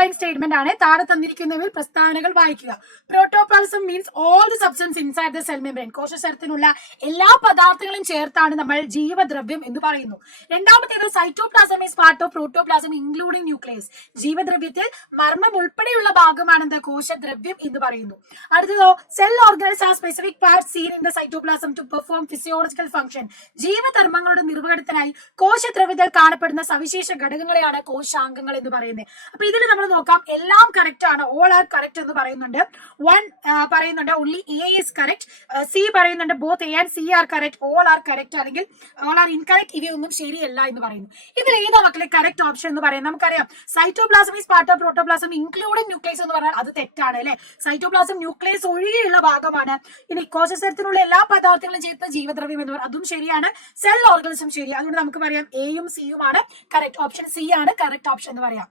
Following statement ആണ്. താഴെ തന്നിരിക്കുന്നവയിൽ പ്രസ്താവനകൾ വായിക്കുക. Protoplasm means all the substance inside the cell membrane. കോശസ്തരത്തിനുള്ള എല്ലാ പദാർത്ഥങ്ങളും ചേർത്താണ് നമ്മൾ ജീവദ്രവ്യം എന്ന് പറയുന്നു. രണ്ടാമത്തേത് cytoplasm is part of protoplasm including nucleus. ജീവദ്രവ്യത്തിൽ മർമ്മം ഉൾപ്പെടെയുള്ള ഭാഗമാണ് എന്താ കോശദ്രവ്യം എന്ന് പറയുന്നു. അടുത്തതോ cell organs are specific parts seen in the cytoplasm to perform physiological function. ജീവധർമ്മങ്ങളുടെ നിർവഹണത്തിനായി കോശദ്രവ്യത്തിൽ കാണപ്പെടുന്ന സവിശേഷ ഘടകങ്ങളെയാണ് കോശാംഗങ്ങൾ എന്ന് പറയുന്നത്. അപ്പൊ ഇതിൽ നമ്മൾ നോക്കാം, എല്ലാം കറക്റ്റ് ആണ്, ഓൾ ആർ കറക്റ്റ് എന്ന് പറയുന്നുണ്ട്. 1 പറയുന്നുണ്ട് only A is correct. C പറയുന്നുണ്ട് both A and C are correct, all are correct അല്ലെങ്കിൽ ഓൾ ആർ ഇൻകറക്റ്റ്, ഇവയൊന്നും ശരിയല്ല എന്ന് പറയുന്നു. ഇതിൽ ഏതാ മക്കളെ കറക്റ്റ് ഓപ്ഷൻ എന്ന് പറയുന്നത്? നമുക്കറിയാം cytoplasm is part of protoplasm including nucleus എന്ന് പറഞ്ഞാൽ അത് തെറ്റാണ് അല്ലെ. സൈറ്റോപ്ലാസം ന്യൂക്ലിയസ് ഒഴികെയുള്ള ഭാഗമാണ്. ഇനി കോശസ്തരത്തിനുള്ള എല്ലാ പദാർത്ഥങ്ങളും ചേർത്ത് ജീവദ്രവ്യം എന്ന് പറയുന്നത് അതും ശരിയാണ്. സെൽ ഓർഗൻസും ശരി. അതുകൊണ്ട് നമുക്ക് പറയാം എയും സിയും ആണ് കറക്റ്റ്. ഓപ്ഷൻ സി ആണ് കറക്റ്റ് ഓപ്ഷൻ എന്ന് പറയാം.